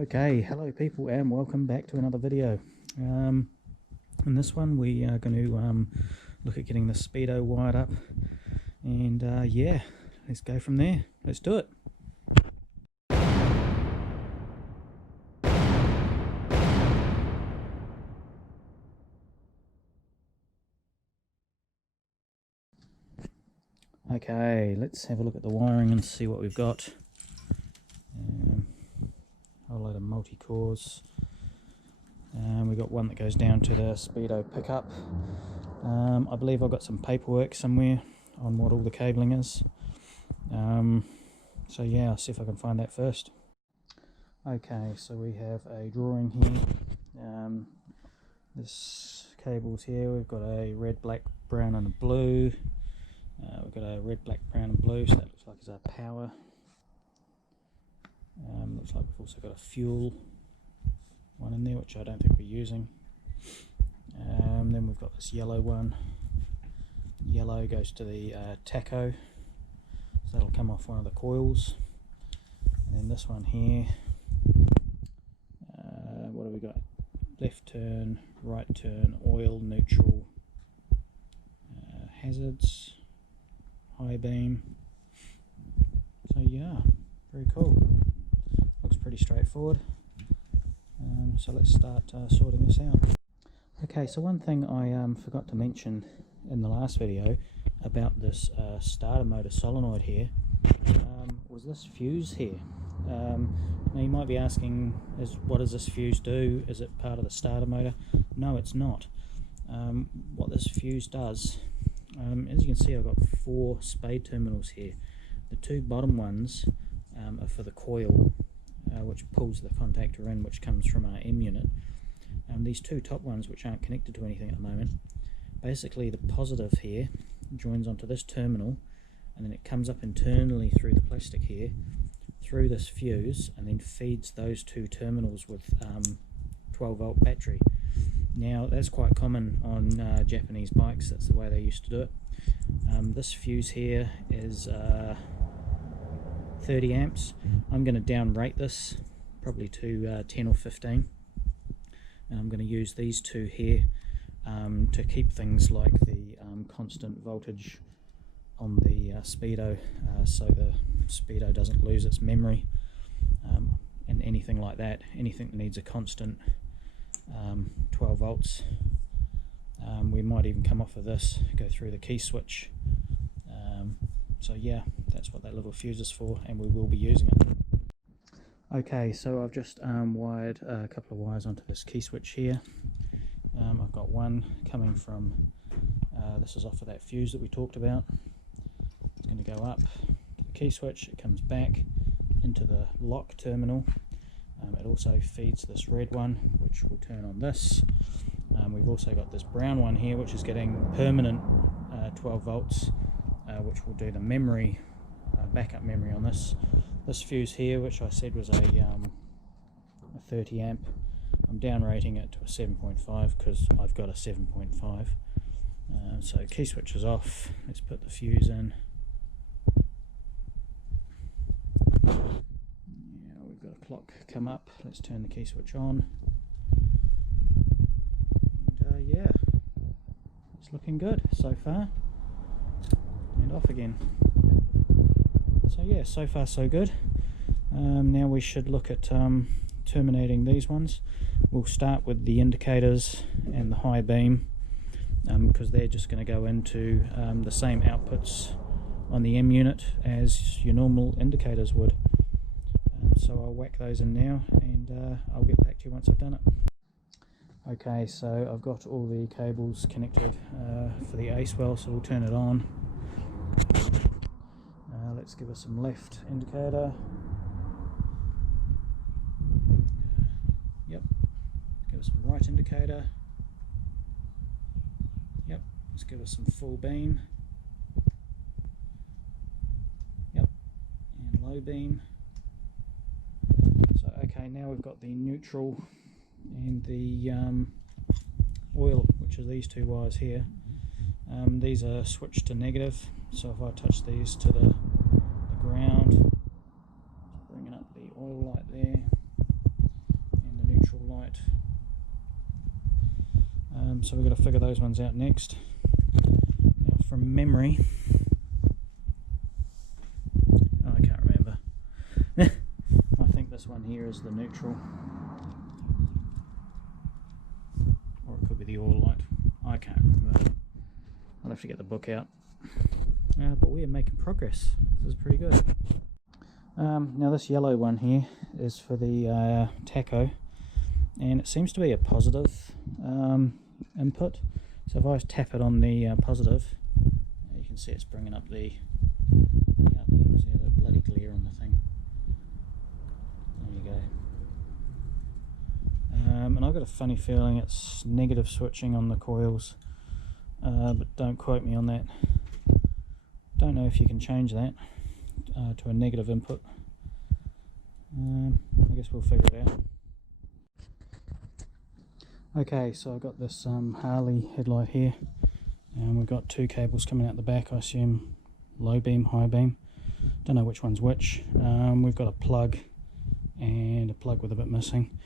Okay, hello people and welcome back to another video. In this one we are going to look at getting the speedo wired up, and yeah, let's go from there. Let's do it. Okay, let's have a look at the wiring and see what we've got. A whole load of multi-cores. We've got one that goes down to the speedo pickup. I believe I've got some paperwork somewhere on what all the cabling is. So yeah, I'll see if I can find that first. Okay, so we have a drawing here. This cable's here. We've got a red, black, brown and a blue. We've got a red, black, brown and blue, so that looks like it's our power. Looks like we've also got a fuel one in there, which I don't think we're using. Then we've got this yellow one. Yellow goes to the tacho, so that'll come off one of the coils. And then this one here, what have we got? Left turn, right turn, oil, neutral, hazards, high beam. So yeah, very cool. Looks pretty straightforward. So let's start sorting this out. Okay, so one thing I forgot to mention in the last video about this starter motor solenoid here was this fuse here. Now you might be asking, what does this fuse do? Is it part of the starter motor? No, it's not. What this fuse does, as you can see, I've got 4 spade terminals here. The 2 bottom ones are for the coil, which pulls the contactor in, which comes from our M unit. These 2 top ones, which aren't connected to anything at the moment, basically the positive here joins onto this terminal, and then it comes up internally through the plastic here, through this fuse, and then feeds those 2 terminals with 12 volt battery. Now that's quite common on Japanese bikes. That's the way they used to do it. This fuse here is 30 amps. I'm going to down rate this probably to 10 or 15, and I'm going to use these 2 here to keep things like the constant voltage on the speedo, so the speedo doesn't lose its memory, and anything like that. Anything that needs a constant 12 volts. We might even come off of this, go through the key switch. So yeah, that's what that little fuse is for, and we will be using it. Okay, so I've just wired a couple of wires onto this key switch here. I've got one coming from, this is off of that fuse that we talked about. It's going to go up to the key switch, it comes back into the lock terminal. It also feeds this red one, which will turn on this. We've also got this brown one here, which is getting permanent 12 volts, which will do the memory, backup memory on this. This fuse here, which I said was a 30 amp, I'm down rating it to a 7.5 because I've got a 7.5. So key switch is off. Let's put the fuse in. Yeah, we've got a clock come up. Let's turn the key switch on. And yeah, it's looking good so far. And off again. So yeah, so far so good. Now we should look at terminating these ones. We'll start with the indicators and the high beam, because they're just going to go into the same outputs on the M unit as your normal indicators would. So I'll whack those in now, and I'll get back to you once I've done it. Okay, so I've got all the cables connected for the ace well, so we'll turn it on. Let's give us some left indicator. Yep. Give us some right indicator. Yep. Let's give us some full beam. Yep. And low beam. So okay, now we've got the neutral and the oil, which are these 2 wires here. These are switched to negative, so if I touch these to the ground, bringing up the oil light there, So we've got to figure those ones out next. Now from memory, oh, I can't remember. I think this one here is the neutral, or it could be the oil light. I can't remember. I'll have to get the book out. But we are making progress. This is pretty good. Now this yellow one here is for the tacho, and it seems to be a positive input. So if I tap it on the positive, you can see it's bringing up the RPMs here, the bloody glare on the thing. There you go. And I've got a funny feeling it's negative switching on the coils, but don't quote me on that. Don't know if you can change that to a negative input. I guess we'll figure it out. Okay, so I've got this Harley headlight here, and we've got two cables coming out the back. I assume low beam, high beam. Don't know which one's which. We've got a plug and a plug with a bit missing.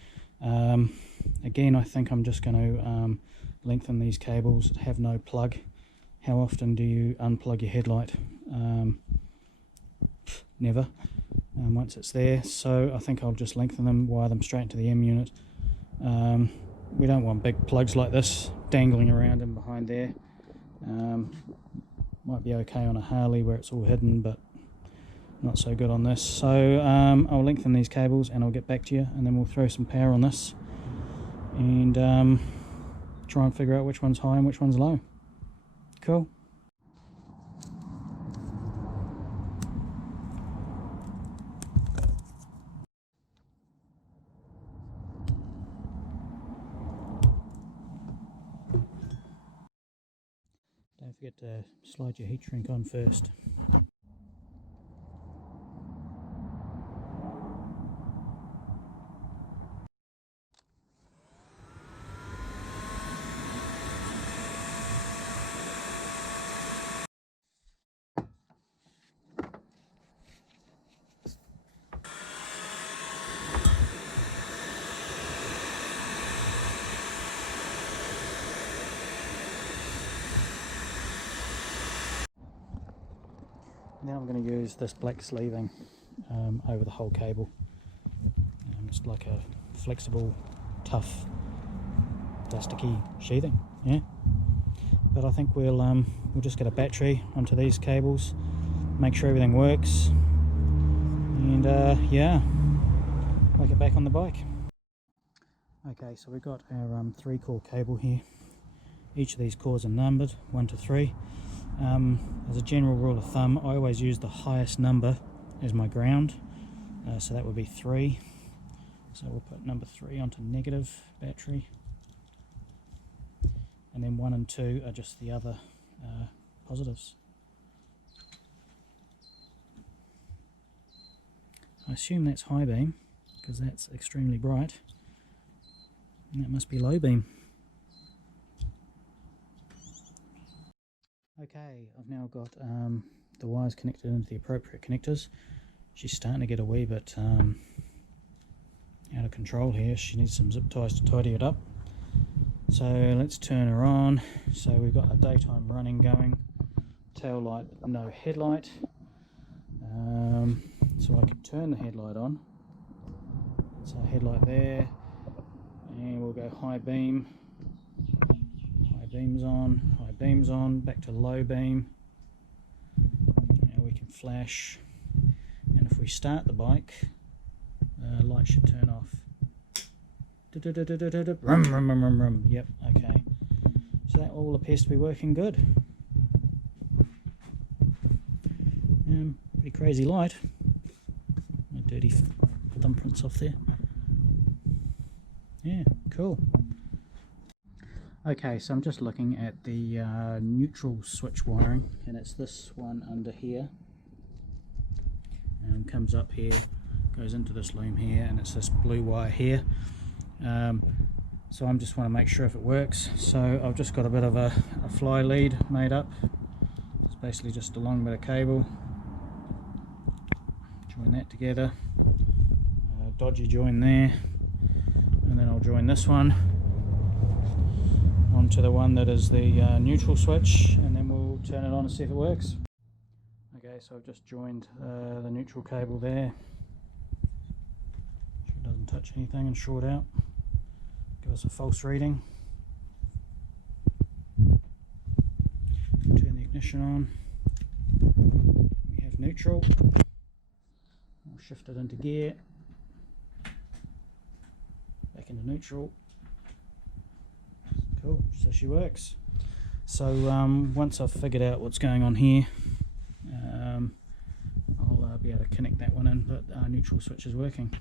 Again, I think I'm just going to lengthen these cables that have no plug. How often do you unplug your headlight? Never. Once it's there, so I think I'll just lengthen them, wire them straight into the M unit. We don't want big plugs like this dangling around in behind there. Might be okay on a Harley where it's all hidden, but not so good on this. So I'll lengthen these cables and I'll get back to you, and then we'll throw some power on this and try and figure out which one's high and which one's low. Cool. Don't forget to slide your heat shrink on first. Now I'm going to use this black sleeving over the whole cable. It's like a flexible, tough, plasticky sheathing, yeah. But I think we'll just get a battery onto these cables, make sure everything works, and yeah, we'll get back on the bike. Okay, so we've got our 3-core cable here. Each of these cores are numbered 1 to 3. As a general rule of thumb, I always use the highest number as my ground, so that would be 3. So we'll put number 3 onto negative battery, and then 1 and 2 are just the other positives. I assume that's high beam because that's extremely bright, and that must be low beam. Okay, I've now got the wires connected into the appropriate connectors. She's starting to get a wee bit out of control here. She needs some zip ties to tidy it up. So let's turn her on. So we've got a daytime running going, tail light, no headlight. So I can turn the headlight on. So headlight there, and we'll go high beam. Beams on, high beams on, back to low beam. Now we can flash, and if we start the bike, light should turn off. Rum, rum, rum, rum, rum. Yep, okay. So that all appears to be working good. Pretty crazy light. My dirty thumbprints off there. Yeah, cool. Okay, so I'm just looking at the neutral switch wiring, and it's this one under here, and comes up here, goes into this loom here, and it's this blue wire here. So I just want to make sure if it works. So I've just got a bit of a fly lead made up. It's basically just a long bit of cable. Join that together, dodgy join there, and then I'll join this one onto the one that is the neutral switch, and then we'll turn it on and see if it works. Okay, so I've just joined the neutral cable there. Sure it doesn't touch anything and short out. Give us a false reading. Turn the ignition on. We have neutral. We'll shift it into gear. Back into neutral. Cool, so she works. So once I've figured out what's going on here, I'll be able to connect that one in, but our neutral switch is working.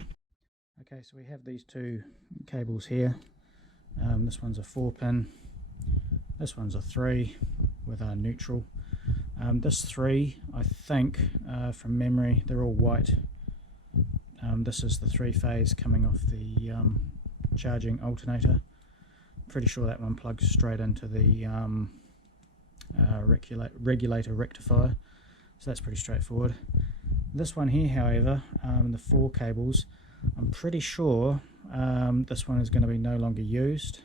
Okay, so we have these two cables here. This one's a 4-pin, this one's a 3 with our neutral. This 3, I think, from memory, they're all white. This is the 3-phase coming off the charging alternator. Pretty sure that one plugs straight into the regulator rectifier, so that's pretty straightforward. This one here, however, the 4 cables, I'm pretty sure this one is going to be no longer used.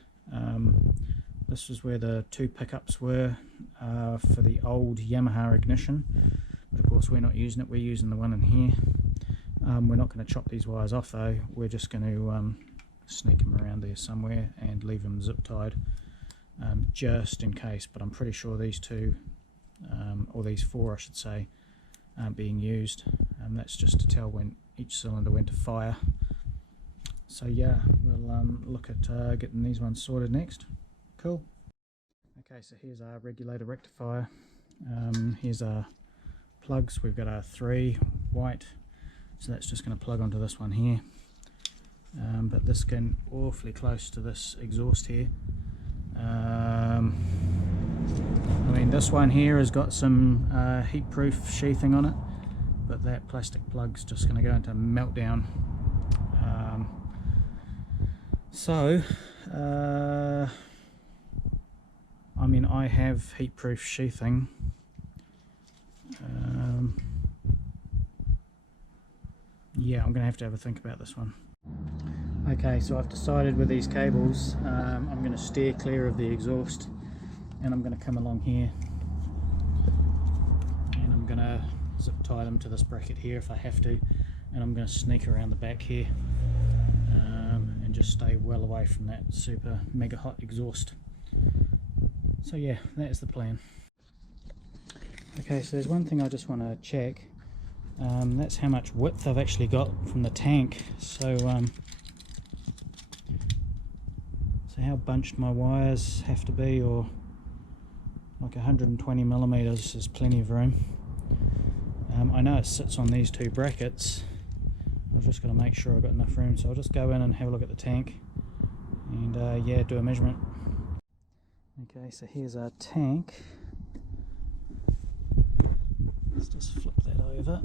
This is where the 2 pickups were for the old Yamaha ignition, but of course we're not using it, we're using the one in here. We're not going to chop these wires off though, we're just going to sneak them around there somewhere and leave them zip tied just in case, but I'm pretty sure these 2, or these 4 I should say, aren't being used. That's just to tell when each cylinder went to fire. So yeah, we'll look at getting these ones sorted next. Cool. Okay, so here's our regulator rectifier. Here's our plugs. We've got our 3 white, so that's just going to plug onto this one here. But this getting awfully close to this exhaust here. I mean, this one here has got some heat-proof sheathing on it, but that plastic plug's just going to go into meltdown. I mean, I have heat-proof sheathing. Yeah, I'm going to have a think about this one. Okay, so I've decided with these cables, I'm going to steer clear of the exhaust, and I'm going to come along here, and I'm going to zip tie them to this bracket here if I have to, and I'm going to sneak around the back here and just stay well away from that super mega hot exhaust. So yeah, that is the plan. Okay, so there's one thing I just want to check. That's how much width I've actually got from the tank. So how bunched my wires have to be, or like 120 millimeters is plenty of room. I know it sits on these 2 brackets. I've just got to make sure I've got enough room, so I'll just go in and have a look at the tank and yeah, do a measurement. Okay, so here's our tank. Let's just flip that over.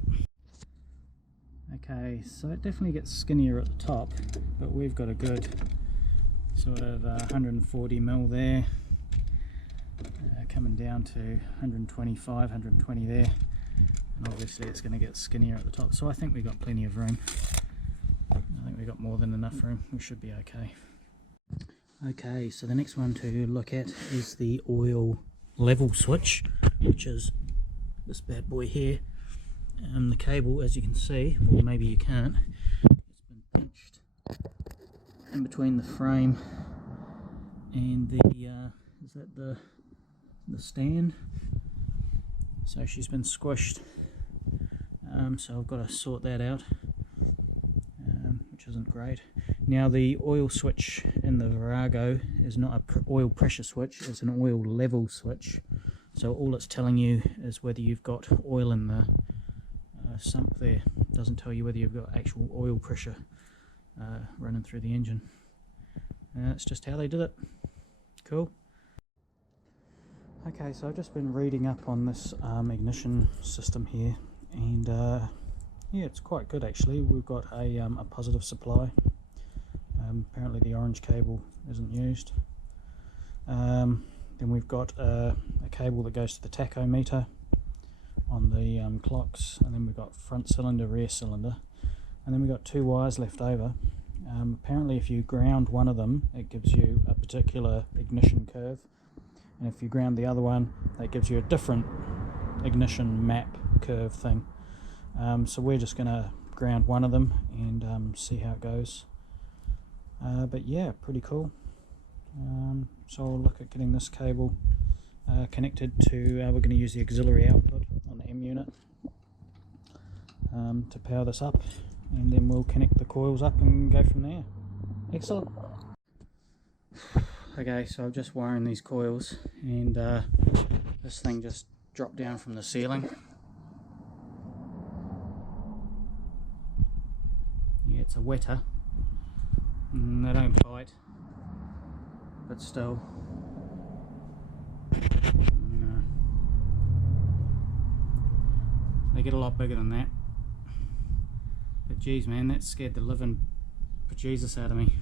Okay, so it definitely gets skinnier at the top, but we've got a good sort of 140 mil there, coming down to 125, 120 there, and obviously it's going to get skinnier at the top, so I think we've got plenty of room. I think we've got more than enough room, we should be okay. Okay, so the next one to look at is the oil level switch, which is this bad boy here. The cable, as you can see, or maybe you can't, it's been pinched in between the frame and the is that the stand? So she's been squished. So I've got to sort that out, which isn't great. Now the oil switch in the Virago is not an oil pressure switch, it's an oil level switch. So all it's telling you is whether you've got oil in the sump there. It doesn't tell you whether you've got actual oil pressure running through the engine. That's just how they did it. Cool. Okay, so I've just been reading up on this ignition system here, and yeah, it's quite good actually. We've got a positive supply. Apparently the orange cable isn't used. Then we've got a cable that goes to the tachometer on the clocks, and then we've got front cylinder, rear cylinder, and then we've got 2 wires left over. Apparently if you ground one of them, it gives you a particular ignition curve, and if you ground the other one, that gives you a different ignition map curve thing. So we're just going to ground one of them and see how it goes. But yeah, pretty cool. So I'll look at getting this cable connected to, we're going to use the auxiliary output on the M unit to power this up, and then we'll connect the coils up and go from there. Excellent. Okay, so I'm just wiring these coils, and this thing just dropped down from the ceiling. Yeah, it's a wetter. They don't bite, but still. They get a lot bigger than that. But geez man, that scared the living bejesus out of me.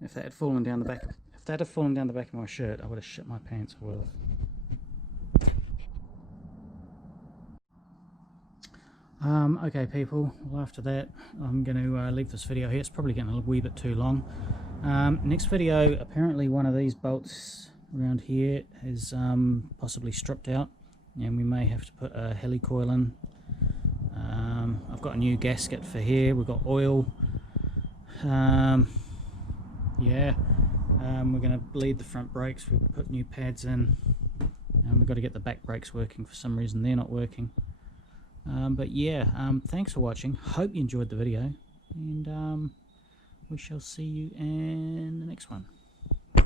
If that had fallen down the back, of my shirt, I would have shit my pants. I would have. Okay people, well after that I'm going to leave this video here. It's probably getting a wee bit too long. Next video, apparently one of these bolts around here is possibly stripped out, and we may have to put a helicoil in. I've got a new gasket for here, we've got oil. Yeah, we're going to bleed the front brakes, we've put new pads in, and we've got to get the back brakes working. For some reason they're not working. But yeah, thanks for watching, hope you enjoyed the video, and we shall see you in the next one.